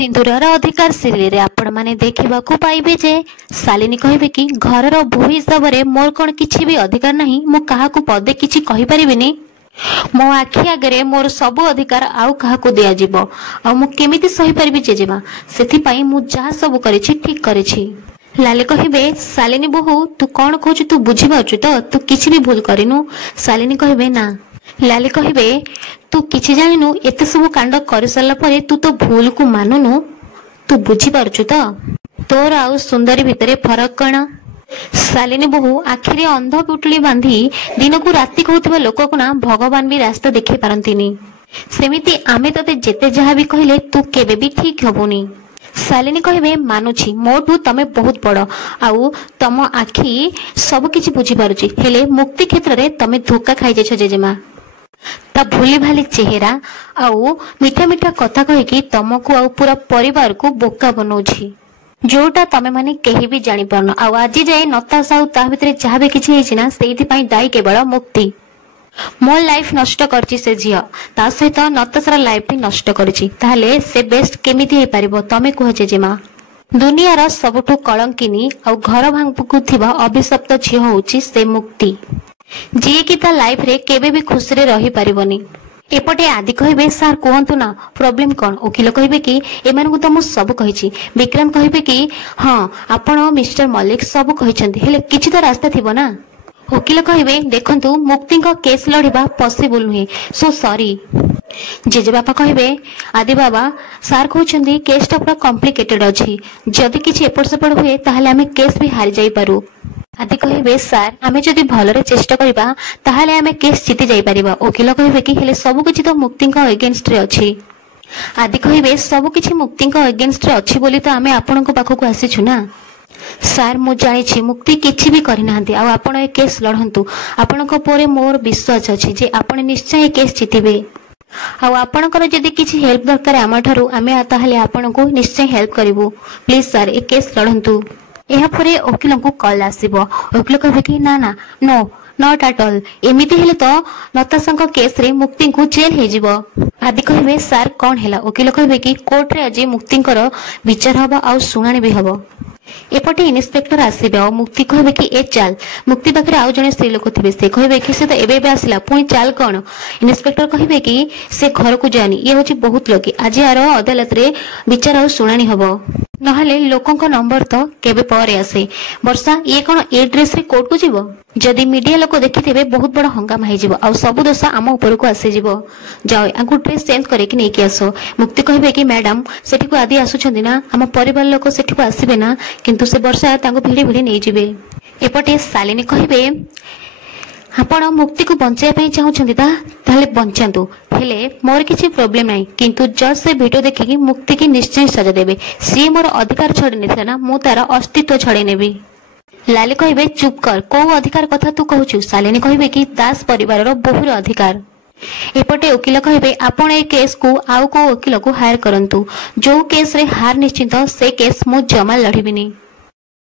सिंदूरर अधिकार सिरियल आपण माने देखिबाकू पाइबे जे शालिनी कहबे कि घरर बोहू हिसाब से मोर कौन किछि भी अधिकार नहीं, मु काहाकू पदे किछि कहि परिबिनी। मो आखि आगे मोर सबु अधिकार आउ काहाकू दिया जिवो आ मु केमिति सही परिबि जेजेमा, सेथि पई मु जहा सब करिछि ठीक करिछि। लाले कहबे शालिनी बोहू तू कौन कहू तू बुझी पारछु तो तू किछि भी भूल करिनु। शालिनी कहबे ना। लाले कहबे तू किछि जानिनु, एते सब कांड कर सारला परे तू तो भूल को मानुनु, तू बुझी पारछु तो तोर आउ सुंदरी भितरे फरक कण। शालिनी बोहू आखिरे अंध पुटुली बांधी दिन को राति कहूथिबा लोक को ना भगवान भी रास्ता देखै पारंतिनी, सेमिति आमे तते जेते जहा भी कहले तू केबे भी ठीक हबुनी। शालिनी कहबे मानुछि मोठू तमे बहुत बड़ आउ तम आखि सब किछि बुझी पारुछि, हेले मुक्ति क्षेत्र रे तमे धोखा खाइ जेछ जेजेमा। ता भूली भाली चेहरा आउ मीठा मीठा कथा कहिकी तमको आउ पूरा परिवार को बोका बनौछि, जोटा तमे माने केही भी जानि पारन। आउ आज जाए नताशा आउ ता भितरे जहा भी किछि हेछि ना सेइथि पई दाई केवल मुक्ति। मो लाइफ नष्ट करछि से झिया, ता सहित नताशार लाइफ भी नष्ट करछि, ताहले से बेस्ट केमिति हे पारिबो तमे कह जेजेमा। दुनियार सबठु कलंकिनी आउ घर भांगुथिबा अभिशप्त झियो होछि से मुक्ति, जी कि ता लाइफ रे केबे भी खुशी रे रही पारिबोनी। एपटे आदि कहबे सार कहंतु ना प्रॉब्लम कोन। वकील कहबे कि एमानकु त मु सब कहिछि। विक्रम कहबे कि हां आपण मिस्टर मलिक सब कहिसंती, हेले किछि त रास्ता थिबो ना। वकील कहबे देखंतु मुक्ति को केस लड़िबा पॉसिबल नुहे, सो सॉरी। जेजे बापा कहबे आदि बाबा सार कहउछंती केसटा पूरा कॉम्प्लिकेटेड अछि, जदि किछि एपट सेपट हुए ताहले हमें केस भी हारि जाई पारू। आदि कहबे सार आमे जदि भलरे चेष्टा करिबा ताहले आमे केस जीति जाई परिबा। वकील कहबे कि हेले सब किछि तो मुक्ति को अगेंस्ट रे अछि। आदि कहबे सब किछि मुक्ति को अगेंस्ट रे अछि बोली तो आमे आपन को पाखो को आसीछु ना। सार मु जानि छी मुक्ति किछि भी करि नाहंती, आ आपण ए केस लढंतु। आपण को पोरे मोर विश्वास अछि जे आपण निश्चय केस जीतिबे। आ आपण को जदि किछि हेल्प दरकार आमा ठारू आमे ताहले आपण को निश्चय हेल्प करिवु। प्लीज सर ए केस लढंतु। एहा परे वकील को कॉल आसीबो। वकील कहबे कि ना ना नो नॉट एट ऑल, एमिति हेले तो नताशा केस रे मुक्ति को जेल हे जिवो। आदि कहबे सार कोन हेला। वकील कहबे कि कोर्ट रे आज मुक्ति विचार हबो आ सुनानी भी हबो। एपटे इन्स्पेक्टर आसीबे आ मुक्ति कहबे कि ए चाल। मुक्ति पाखरे आउ जने स्त्री लोक थिबे, से कहबे कि से तो एबे आसिला पुनी चाल कोन। इन्स्पेक्टर कहबे कि से घर को जानी, ये होची बहुत लोकी, आज यार अदालत रे विचार आ सुनानी हबो, नहले लोकंक नंबर तो केबे परे आसे। वर्षा ये कोन ए ड्रेस रे कोर्ट को जीवो, जदि मीडिया लोक देखिथिबे बहुत बड़ हंगामा हे जीवो आ सब दोष आम ऊपर को आसे जीवो। जाओ आगु ड्रेस चेंज करे कि नै कि आसो। मुक्ति कहबे कि मैडम सेठी को आदि आसुछंदी ना, हम परिवार लोक सेठी को आसीबे ना, किंतु से वर्षा तांको भिड़ी भिड़ी नै जिवे। एपटे शालिनी कहबे आपण मुक्ति को बंचाई पई चाहुछंदी ताहले बंचांतु, हेले मोर किछि प्रॉब्लम नै, किंतु जज से वीडियो देखि मुक्ति की निश्चय सजा देबे। सी मोर अधिकार छडे नेथला ना, मु तार अस्तित्व छडे नेबी। लाली कहबे चुप कर, को अधिकार कथा तू कहूछु। शालिनी कहबे कि दास परिवार रो बहुर अधिकार। एपटे वकील कहबे आपण ए केस को आउ को वकील को हायर करंतु, जो केस रे हार निश्चित से केस मु जमा लढिबिनी।